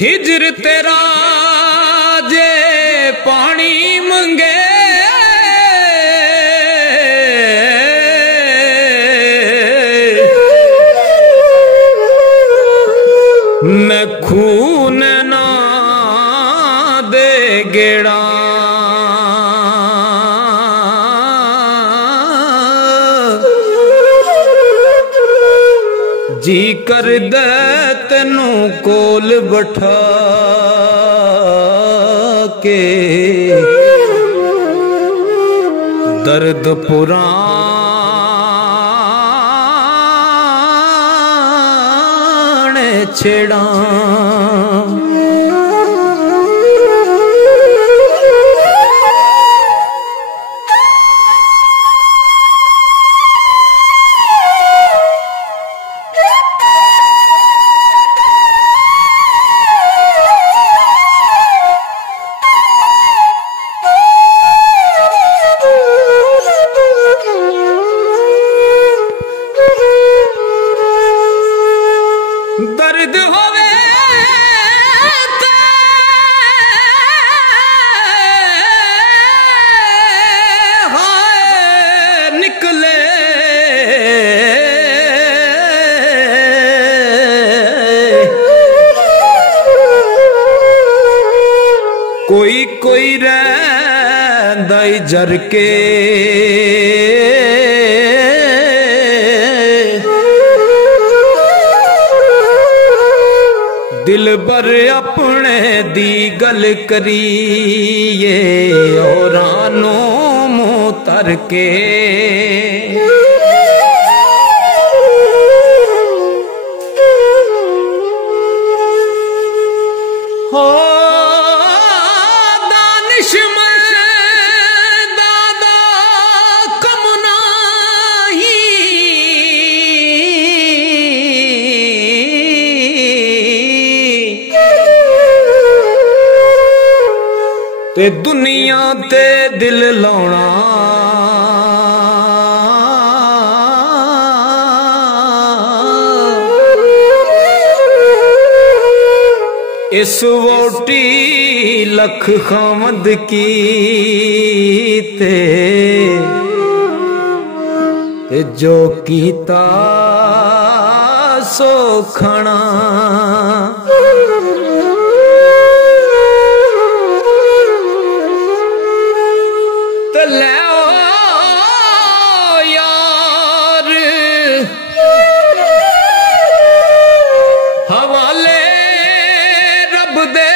हिजर तेरा जे पानी मंगे मैं खून ना दे गेड़ा जी कर दे तेनू कोल बैठा के दर्द पुराने छेड़ा दर्द होवे हाय निकले कोई कोई रह जर के दिल बर अपने दी गल करिए और मुँह तर के हो दानिशमंद दादा कम नाही ते दुनिया ते दिल लाउना इस वोटी लख खामद की ते जो कीता सो खाना यार हवाले रब दे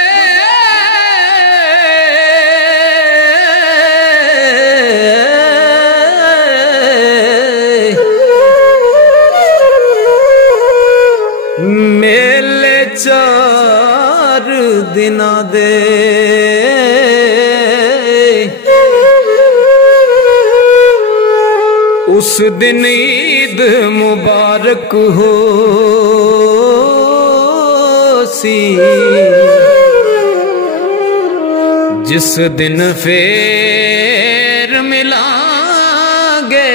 मेले 4 दिना दे उस दिन ईद मुबारक हो सी जिस दिन फेर मिलांगे